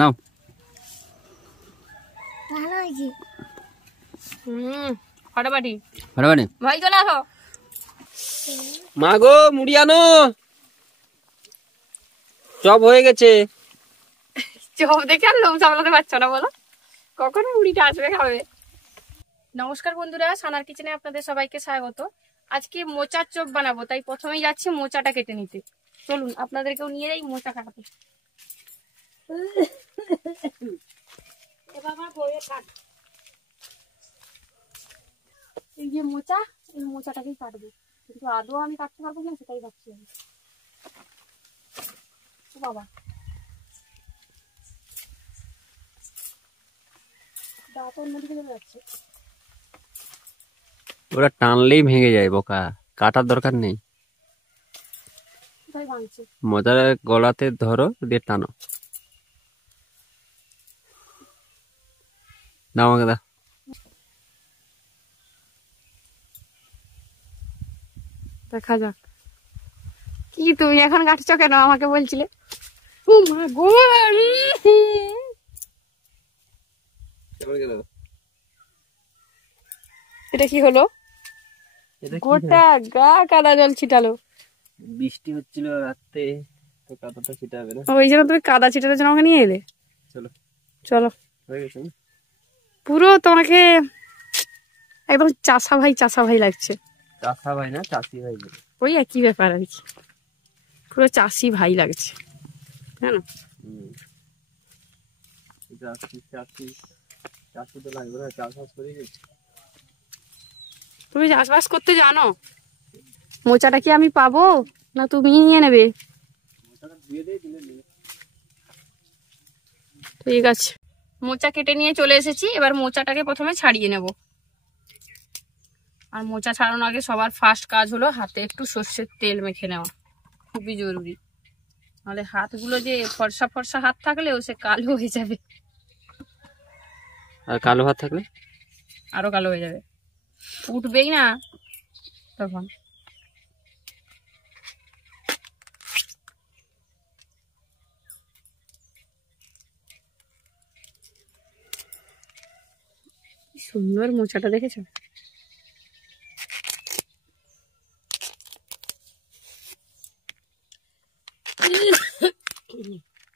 নাও। ফাটাফাটি ফাটাফাটি। ভাই চলে আসো। মা গো মুড়ি আনো, চপ হয়ে গেছে। চপ দেখে আর লোভ সামলাতে পারছো না বলো, কখন মুড়িটা আসবে খাবে। নমস্কার বন্ধুরা, সানার কিচেনে আপনাদের সবাইকে স্বাগত। আজকে মোচার চপ বানাবো, তাই প্রথমেই যাচ্ছি মোচাটা কেটে নিতে। চলুন আপনাদেরকেও নিয়ে যাই মোচা কাটাতে। এই যে মোচা, এই মোচাটাকেই কাটবো, কিন্তু আদৌ আমি কাটতে পারবো না সেটাই ভাবছি আমি। বাবা দাঁত অন্যদিকে চলে যাচ্ছে। ওরা টানলেই ভেঙে যায় বোকা, কাটার দরকার নেই। মজার গলাতে ধরো দিয়ে টানো। দাও আমাকে দাও। দেখা যাক। কি তুমি এখন কাটছো কেন, আমাকে বলছিলে? ও মা গো, এটা কি হলো? গোটা গা কাদা জল ছিটালো। বৃষ্টি হচ্ছিল রাতে, তো কাদাটা ছিটাবে না। ওই জন্য তুমি কাদা ছিটানোর জন্য আমাকে নিয়ে এলে। চলো চলো। হয়ে গেছে পুরো তোমাকে একদম চাষা ভাই লাগছে। চাষা ভাই না, চাষি ভাই। ওই একই ব্যাপার আর কি, পুরো চাষি ভাই লাগছে, হ্যাঁ না? তুমি চাষবাস করতে জানো? মোচাটা কি আমি পাবো না তুমি নিয়ে নেবে? ঠিক আছে, মোচা কেটে নিয়ে চলে এসেছি। এবার মোচাটাকে প্রথমে ছাড়িয়ে নেব। আর মোচা ছাড়ানোর আগে সবার ফার্স্ট কাজ হলো হাতে একটু সর্ষের তেল মেখে নেওয়া, খুবই জরুরি। নাহলে হাতগুলো যে ফর্সা ফর্সা হাত থাকলেও সে কালো হয়ে যাবে। আর কালো হাত থাকলে আরো কালো হয়ে যাবে, উঠবেই না তখন। সুন্দর মোচাটা দেখেছো?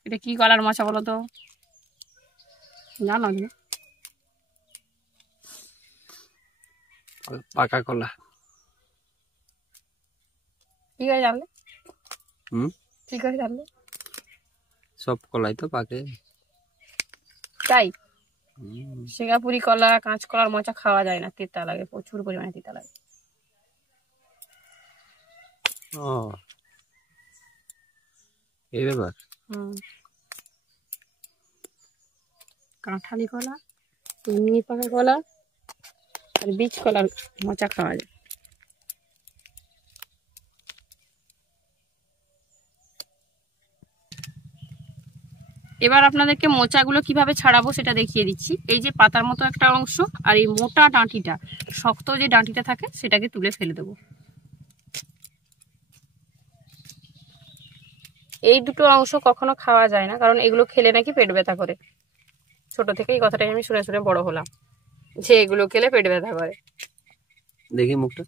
এটা কি কলার মোচা বলো তো, জানো? পাকা কলা। কি করে জানলে? কি করে জানলে? সব কলাই তো পাকে। তাই? সিঙ্গাপুরি কলা, কাঁচকলার মোচা খাওয়া যায় না, তেতা লাগে, প্রচুর পরিমাণে তেতা লাগে। ও এই ব্যাপার। কাঁঠালি কলা, এমনি পাকা কলা আর বীজ কলার মোচা খাওয়া যায়। এবার আপনাদেরকে মোচাগুলো কিভাবে ছাড়াবো সেটা দেখিয়ে দিচ্ছি। এই যে পাতার মতো একটা অংশ আর এই মোটা ডাঁটিটা, শক্ত যে ডাঁটিটা থাকে সেটাকে তুলে ফেলে দেবো। এই দুটো অংশ কখনো খাওয়া যায় না, কারণ এগুলো খেলে নাকি পেট ব্যথা করে। ছোট থেকে এই কথাটাই আমি শুনে শুনে বড় হলাম যে এগুলো খেলে পেট ব্যথা করে। দেখি মুখটা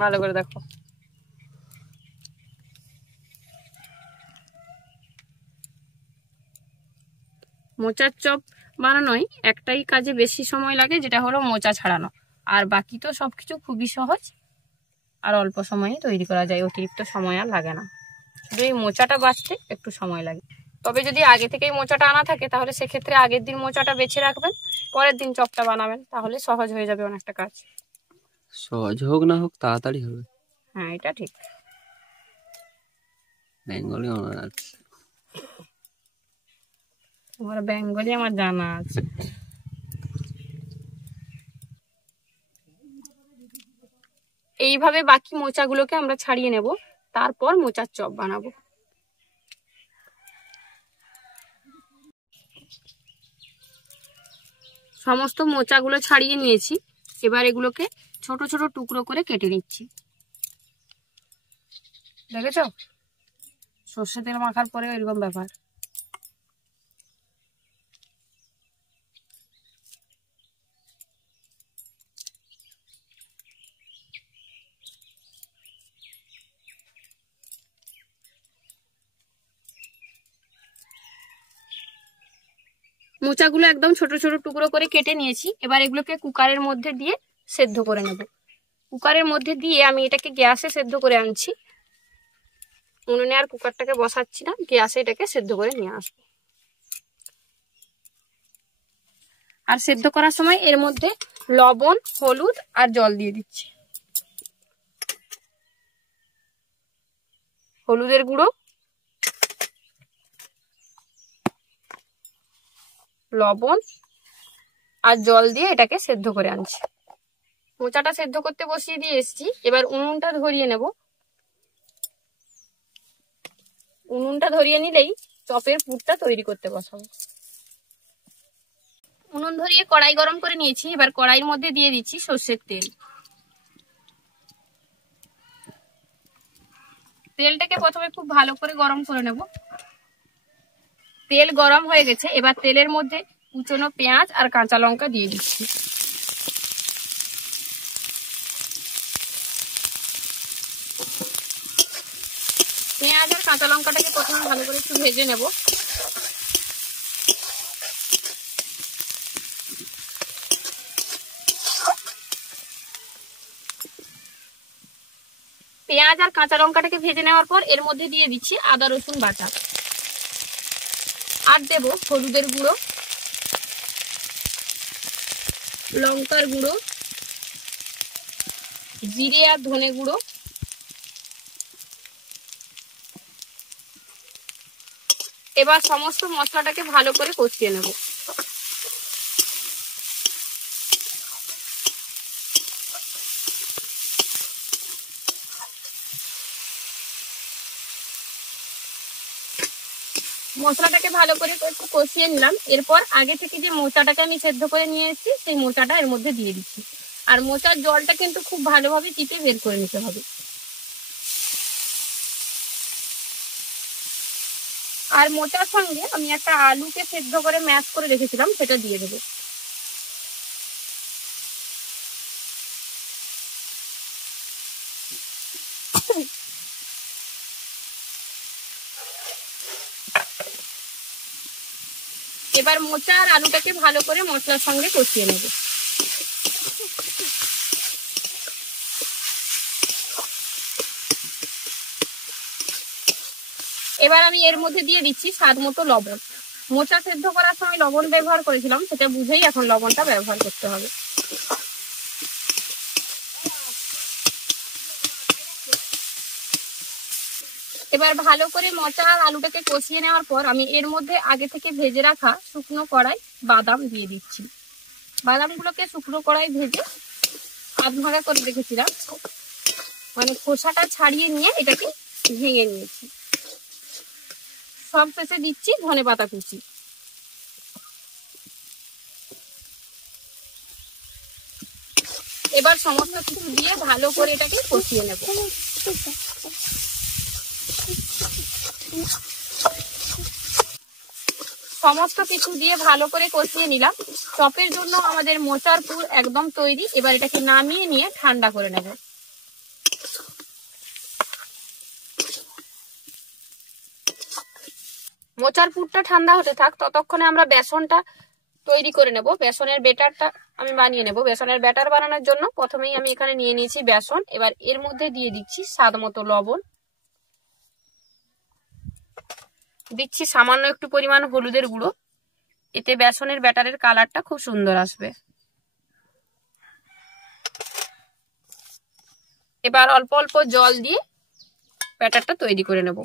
ভালো করে দেখো। মোচার চপ বানানোই একটাই কাজে বেশি সময় লাগে, যেটা হলো মোচা ছাড়ানো। আর বাকি তো সবকিছু খুবই সহজ আর অল্প সময়ে তৈরি করা যায়, অতিরিক্ত সময় আর লাগে না। শুধু এই মোচাটা বাছতে একটু সময় লাগে। তবে যদি আগে থেকেই মোচাটা আনা থাকে তাহলে সেক্ষেত্রে আগের দিন মোচাটা বেছে রাখবেন, পরের দিন চপটা বানাবেন, তাহলে সহজ হয়ে যাবে অনেকটা কাজ। সহজ হোক না হোক তাড়াতাড়ি হবে। হ্যাঁ, এটা ঠিক। বেঙ্গলি আছে, তোমার বেঙ্গলি আমার জানা আছে। এইভাবে বাকি মোচাগুলোকে আমরা ছাড়িয়ে নেব, তারপর মোচার চপ বানাবো। সমস্ত মোচাগুলো ছাড়িয়ে নিয়েছি। এবার এগুলোকে ছোট ছোট টুকরো করে কেটে নিচ্ছি। দেখেছো, সর্ষে তেল মাখার পরে এরকম ব্যাপার। মোচাগুলো একদম ছোট ছোট টুকরো করে কেটে নিয়েছি। এবার এগুলোকে কুকারের মধ্যে দিয়ে সেদ্ধ করে নেব। কুকারের মধ্যে দিয়ে আমি এটাকে গ্যাসে সেদ্ধ করে আনছি। উনুনে আর কুকারটাকে বসাচ্ছি না, গ্যাসে এটাকে সেদ্ধ করে নিয়ে আসবো। আর সেদ্ধ করার সময় এর মধ্যে লবণ, হলুদ আর জল দিয়ে দিচ্ছি। হলুদের গুঁড়ো, লবণ আর জল দিয়ে এটাকে সেদ্ধ করে আনছি। মোচাটা সেদ্ধ করতে বসিয়ে দিয়ে এসেছি। এবার উনুনটা ধরিয়ে নেব। উনুনটা ধরিয়ে নিলেই চপের পুরটা তৈরি করতে বসাবো। উনুন ধরিয়ে কড়াই গরম করে নিয়েছি। এবার কড়াইয়ের মধ্যে দিয়ে দিচ্ছি সর্ষের তেল। তেলটাকে প্রথমে খুব ভালো করে গরম করে নেব। তেল গরম হয়ে গেছে। এবার তেলের মধ্যে কুচনো পেঁয়াজ আর কাঁচা লঙ্কা দিয়ে দিচ্ছি। পেঁয়াজ আর কাঁচা লঙ্কাটাকে প্রথমে ভালো করে একটু ভেজে নেব। পেঁয়াজ আর কাঁচা লঙ্কাটাকে ভেজে নেওয়ার পর এর মধ্যে দিয়ে দিচ্ছি আদা রসুন বাটা। আর দেব হলুদের গুঁড়ো, লঙ্কার গুঁড়ো, জিরে আর ধনে গুঁড়ো, এবার সমস্ত মশলাটাকে ভালো করে কষিয়ে নেব। মশলাটাকে ভালো করে কষিয়ে নিলাম। এরপর আগে থেকে যে মোচাটাকে আমি সেদ্ধ করে নিয়ে এসেছি সেই মোচাটা এর মধ্যে দিয়ে দিচ্ছি। আর মোচার জলটা কিন্তু খুব ভালোভাবে চিপে বের করে নিতে হবে। আর মোচার সঙ্গে আমি একটা আলুকে সেদ্ধ করে ম্যাশ করে রেখেছিলাম, সেটা দিয়ে দেবো। এবার মোচা আর আলুটাকে ভালো করে মশলার সঙ্গে কষিয়ে নেব। এবার আমি এর মধ্যে দিয়ে দিচ্ছি স্বাদ মতো লবণ। মোচা সেদ্ধ করার সময় লবণ ব্যবহার করেছিলাম, সেটা বুঝেই এখন লবণটা ব্যবহার করতে হবে। এবার ভালো করে মোচা আর আলুটাকে কষিয়ে নেওয়ার পর আমি এর মধ্যে আগে থেকে ভেজে রাখা শুকনো কড়াই বাদাম দিয়ে দিচ্ছি। বাদামগুলোকে শুকনো কড়াই ভেজে আধ ভাঙা করে রেখেছিলাম, মানে খোসাটা ছাড়িয়ে নিয়ে এটাকে ভেঙে নিয়েছি। সব শেষে দিচ্ছি ধনেপাতা কুচি। এবার সমস্ত কিছু দিয়ে ভালো করে এটাকে কষিয়ে নেব। সমস্ত কিছু দিয়ে ভালো করে কষিয়ে নিলাম। চপের জন্য আমাদের মোচার পুর একদম তৈরি। এবার এটাকে নামিয়ে নিয়ে ঠান্ডা করে নেব। মোচার পুরটা ঠান্ডা হতে থাক, ততক্ষণে আমরা বেসনটা তৈরি করে নেব। বেসনের ব্যাটারটা আমি বানিয়ে নেব। বেসনের ব্যাটার বানানোর জন্য প্রথমেই আমি এখানে নিয়ে নিয়েছি বেসন। এবার এর মধ্যে দিয়ে দিচ্ছি স্বাদ মতো লবণ, দিচ্ছি সামান্য একটু পরিমাণ হলুদের গুঁড়ো। এতে বেসনের ব্যাটারের কালারটা খুব সুন্দর আসবে। এবার অল্প অল্প জল দিয়ে ব্যাটারটা তৈরি করে নেব।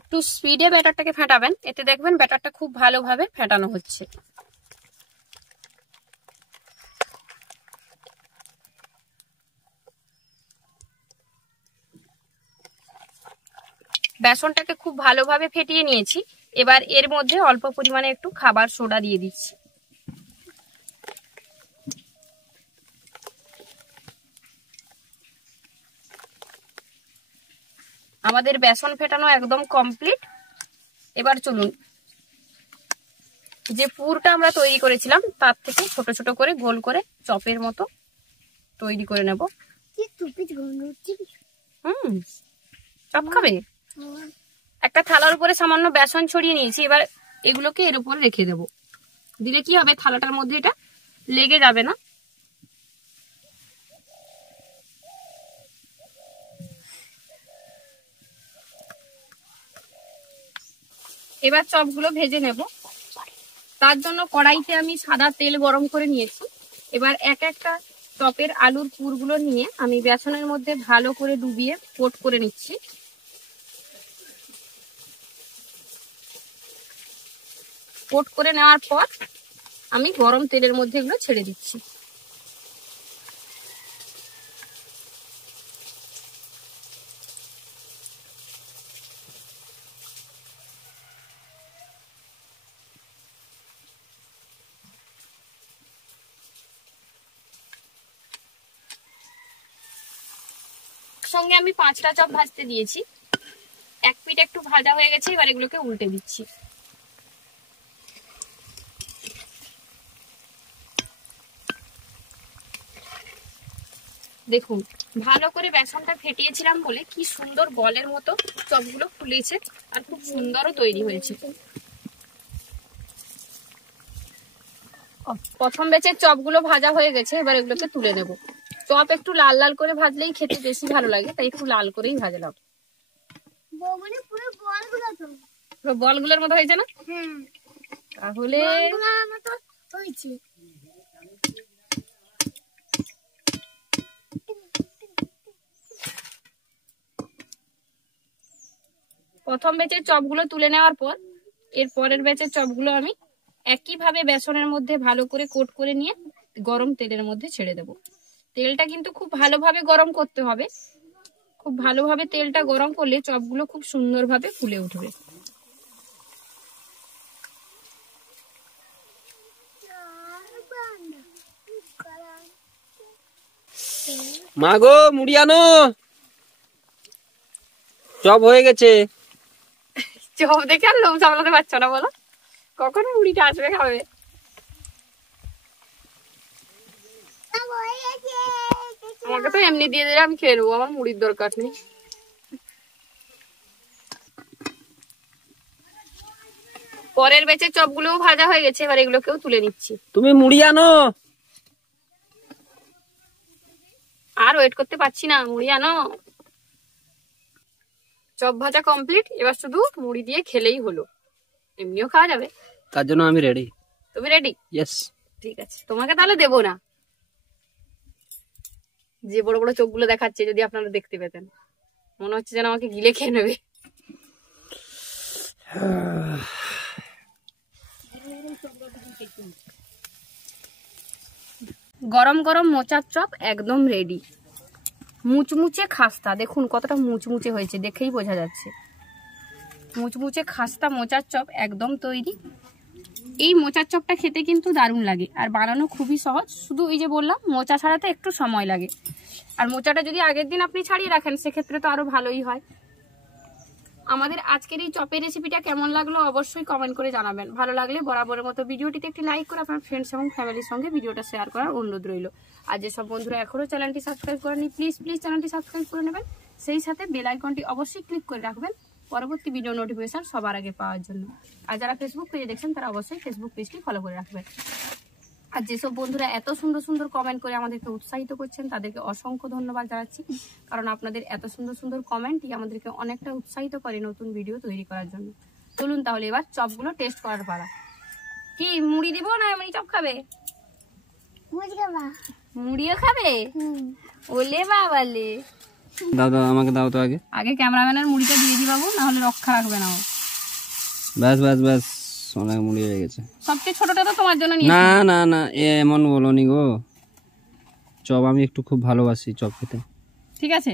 একটু স্পিডে ব্যাটারটাকে ফেটাবেন, এতে দেখবেন ব্যাটারটা খুব ভালোভাবে ফেটানো হচ্ছে। বেসনটাকে খুব ভালোভাবে ফেটিয়ে নিয়েছি। এবার এর মধ্যে অল্প পরিমাণে একটু খাবার সোডা দিয়ে দিচ্ছি। আমাদের বেসন ফেটানো একদম কমপ্লিট। এবার চলুন যে পুরটা আমরা তৈরি করেছিলাম তার থেকে ছোট ছোট করে গোল করে চপের মতো তৈরি করে নেব। চপ খাবে? একটা থালার উপরে সামান্য বেসন ছড়িয়ে নিয়েছি, এবার এগুলোকে এর উপরে রেখে দেব। দিলে কি হবে, থালাটার মধ্যে এটা লেগে যাবে না। এবার চপগুলো ভেজে নেব। তার জন্য কড়াইতে আমি সাদা তেল গরম করে নিয়েছি। এবার এক একটা চপের আলুর পুরগুলো নিয়ে আমি বেসনের মধ্যে ভালো করে ডুবিয়ে কোট করে নিচ্ছি। কোট করে নেওয়ার পর আমি গরম তেলের মধ্যে এগুলো ছেড়ে দিচ্ছি। সঙ্গে আমি 5টা চপ ভাজতে দিয়েছি। এক পিঠ একটু ভাজা হয়ে গেছে, এবার এগুলোকে উল্টে দিচ্ছি। দেখুন ভালো করে বেসনটা ফেটিয়েছিলাম বলে কি সুন্দর বলের মতো চপগুলো ফুলেছে আর খুব সুন্দরও তৈরি হয়েছে। প্রথম ব্যাচের চপগুলো ভাজা হয়ে গেছে, এবার এগুলোকে তুলে নেব। চপ একটু লাল লাল করে ভাজলেই খেতে বেশি ভালো লাগে, তাই একটু লাল করেই ভাজলাম। পুরো বলগুলোর মতো হয়েছে না? তাহলে প্রথম ব্যাচের চপগুলো তুলে নেওয়ার পর এর পরের ব্যাচের চপগুলো আমি একইভাবে বেসনের মধ্যে ভালো করে কোট করে নিয়ে গরম তেলের মধ্যে ছেড়ে দেব। তেলটা কিন্তু খুব ভালোভাবে গরম করতে হবে। খুব ভালোভাবে তেলটা গরম করলে চপগুলো খুব সুন্দরভাবে ফুলে উঠবে। মা গো মুড়ি আনো, চপ হয়ে গেছে। চপ দেখে আর লোভ সামলাতে পারছো না বলো, কখন মুড়িটা আসবে খাবে। আমাকে তো এমনি দিয়ে দিলে আমি খেয়ে নেবো, আমার মুড়ির দরকার নেই। পরের ব্যাচের চপগুলোও ভাজা হয়ে গেছে, এবার এগুলোকেও তুলে নিচ্ছি। তুমি মুড়ি আনো। আর ওয়েট করতে পারছি না, মুড়ি আনো। চপ ভাজা কমপ্লিট, এবার শুধু মুড়ি দিয়ে খেলেই হলো। এমনিও খাওয়া যাবে, তার জন্য আমি রেডি। তুমি রেডি? ইয়েস। ঠিক আছে, তোমাকে তাহলে দেবো না। যে বড় বড় চোখগুলো দেখাচ্ছে, যদি আপনারা দেখতে পেতেন, মনে হচ্ছে যেন আমাকে গিলে খেয়ে নেবে। গরম গরম মোচার চপ একদম রেডি। মুচমুচে খাস্তা, দেখুন কতটা মুচমুচে হয়েছে, দেখেই বোঝা যাচ্ছে। মুচমুচে খাস্তা মোচার চপ একদম তৈরি। এই মোচার চপটা খেতে কিন্তু দারুণ লাগে আর বানানো খুবই সহজ। শুধু এই যে বললাম মোচা ছাড়াতে একটু সময় লাগে, আর মোচাটা যদি আগের দিন আপনি ছাড়িয়ে রাখেন সেক্ষেত্রে তো আরো ভালোই হয়। আমাদের আজকের এই চপের রেসিপিটা কেমন লাগলো অবশ্যই কমেন্ট করে জানাবেন। ভালো লাগলে বরাবরের মতো ভিডিওটিতে একটি লাইক করে আপনার ফ্রেন্ডস এবং ফ্যামিলির সঙ্গে ভিডিওটা শেয়ার করার অনুরোধ রইল। আর যেসব বন্ধুরা এখনো চ্যানেলটি সাবস্ক্রাইব করেনি প্লিজ চ্যানেলটি সাবস্ক্রাইব করে নেবেন। সেই সাথে বেল আইকনটি অবশ্যই ক্লিক করে রাখবেন পরবর্তী ভিডিও নোটিফিকেশন সবার আগে পাওয়ার জন্য। আর যারা ফেসবুক পেজে দেখছেন তারা অবশ্যই ফেসবুক পেজটি ফলো করে রাখবেন। আর যেসব বন্ধুরা এত সুন্দর সুন্দর কমেন্ট করে আমাদেরকে উৎসাহিত করছেন তাদেরকে অসংখ্য ধন্যবাদ জানাচ্ছি, কারণ আপনাদের এত সুন্দর সুন্দর কমেন্টই আমাদেরকে অনেকটা উৎসাহিত করে নতুন ভিডিও তৈরি করার জন্য। চলুন তাহলে এবার চপগুলো টেস্ট করার পালা। কি মুড়ি দিব না এমনি চপ খাবে? মুড়িও খাবে? ওলে বাবালে, দাও দাও আমাকে দাও তো আগে। আগে ক্যামেরাম্যানের মুড়িটা দিয়ে দি বাবু, না হলে রক্ষা রাখবে না। ব্যাস ব্যাস ব্যাস, অনেক মুড়ি হয়ে গেছে। সবচেয়ে ছোটটা তো তোমার জন্য নিয়েছি। না না না, এমন বলোনি গো। চপ আমি একটু খুব ভালোবাসি চপ খেতে। ঠিক আছে,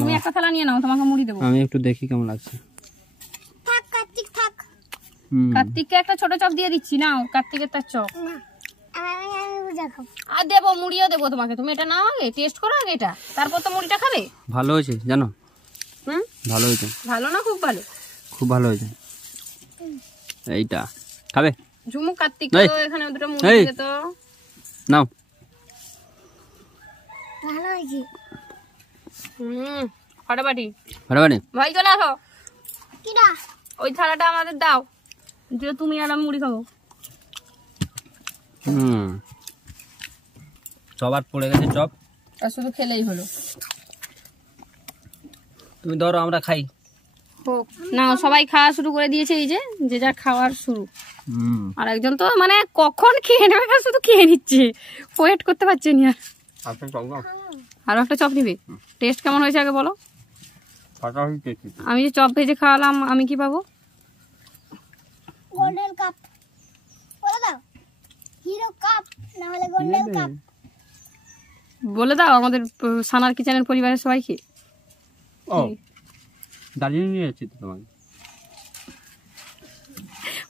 তুমি একটা থালা নিয়ে নাও, তোমাকে মুড়ি দেবো। আমি একটু দেখি কেমন লাগছে। কার্তিককে একটা ছোট চপ দিয়ে দিচ্ছি, নাও কার্তিকের তার চপ। আর দেবো, মুড়িও দেবো তোমাকে, তুমি এটা নাও আগে, টেস্ট করো আগে এটা, তারপর তো মুড়িটা খাবে। ভালো হয়েছে জানো, ভালো হয়েছে। ভালো না খুব ভালো? খুব ভালো হয়েছে। এইটা খাবে ঝুমু? কার্তিক এখানে দুটো মুড়ি দিয়ে তো নাও। ভালো হয়েছে। ফাটাফাটি ফাটাফাটি। ভাই চলে আসো। কিরা ওই থালাটা আমাদের দাও, যে তুমি আর আমি মুড়ি খাবো। চপ আর পড়ে গেছে চপ, আর শুধু খেলেই হলো। তুমি ধরো আমরা খাই। না সবাই খাওয়া শুরু করে দিয়েছে, এই যে যার খাওয়ার শুরু। আর একজন তো মানে কখন খেয়ে নেবে না, শুধু খেয়ে নিচ্ছে, ওয়েট করতে পারছে না। আরো একটা চপ নিবে? টেস্ট কেমন হয়েছে আগে বলো। আমি যে চপ ভেজে খাওয়ালাম, আমি কি পাবো? গোল্ডেন কাপ বলে দাও, হিরো কাপ না হলে গোল্ডেন কাপ বলে দাও আমাদের সানার কিচেনের পরিবারের সবাইকে। দার্জিলিং নিয়ে যাচ্ছি তো তোমাকে।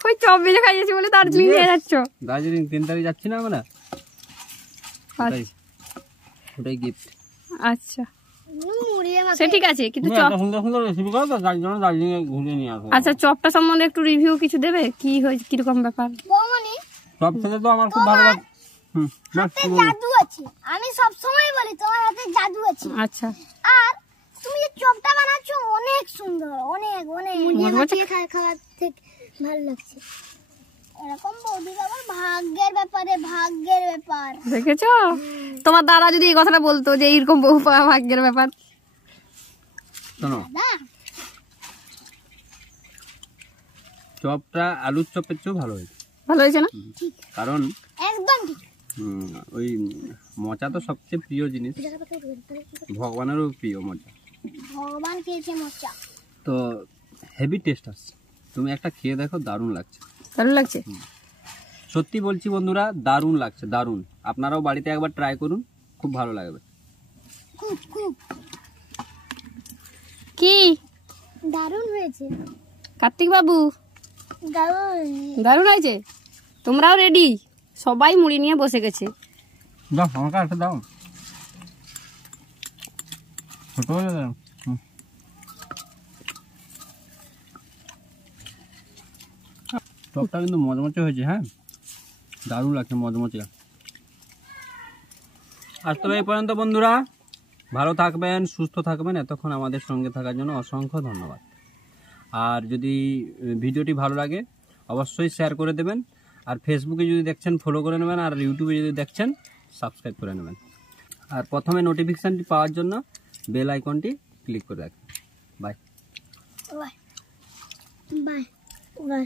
ওই চপ ভেজে খাইয়েছি বলে দার্জিলিং নিয়ে যাচ্ছ? দার্জিলিং 3 তারিখ যাচ্ছি না আমরা, ওটাই গিফট। আচ্ছা সে ঠিক আছে, কিন্তু চপ সুন্দর সুন্দর রেসিপি করো তো, যার জন্য দার্জিলিং ঘুরে নিয়ে আসো। আচ্ছা চপটা সম্বন্ধে একটু রিভিউ কিছু দেবে, কি হয়েছে, কিরকম ব্যাপার? চপ খেতে তো আমার খুব ভালো লাগে। হাতে জাদু আছে, আমি সব সময় বলি তোমার হাতে জাদু আছে। আচ্ছা, আর তুমি যে চপটা বানাচ্ছো অনেক সুন্দর, অনেক অনেক খাওয়া থেকে ভালো লাগছে। এরকম বৌদি আবার ভাগ্যের ব্যাপারে, ভাগ্যের ব্যাপার দেখেছো? তোমার দাদা যদি এই কথাটা বলতো যে এইরকম বউ পাওয়া ভাগ্যের ব্যাপার। শোনো, চপটা আলুর চপের চেয়েও ভালো হয়েছে। ভালো হয়েছে না? কারণ একদম ঠিক। ওই মোচা তো সবচেয়ে প্রিয় জিনিস, ভগবানেরও প্রিয় মোচা, ভগবান খেয়েছে মোচা, তো হেভি টেস্ট আসছে। তুমি একটা খেয়ে দেখো, দারুণ লাগছে। দারুণ লাগছে, সত্যি বলছি বন্ধুরা, দারুণ লাগছে, দারুণ। আপনারাও বাড়িতে একবার ট্রাই করুন, খুব ভালো লাগবে। খুব খুব কি দারুণ হয়েছে কার্তিক বাবু, দারুণ দারুণ হয়েছে। তোমরাও রেডি? সবাই মুড়ি নিয়ে বসে গেছে। দাও আমাকে একটা দাও, ছোট হয়ে দাও। চপটা কিন্তু মজমচে হয়েছে, হ্যাঁ দারুণ লাগছে, মজমচে। আজ তবে এই পর্যন্ত বন্ধুরা, ভালো থাকবেন, সুস্থ থাকবেন। এতক্ষণ আমাদের সঙ্গে থাকার জন্য অসংখ্য ধন্যবাদ। আর যদি ভিডিওটি ভালো লাগে অবশ্যই শেয়ার করে দেবেন, আর ফেসবুকে যদি দেখছেন ফলো করে নেবেন, আর ইউটিউবে যদি দেখছেন সাবস্ক্রাইব করে নেবেন। আর প্রথমে নোটিফিকেশানটি পাওয়ার জন্য বেল আইকনটি ক্লিক করে রাখবেন। Bye bye bye bye.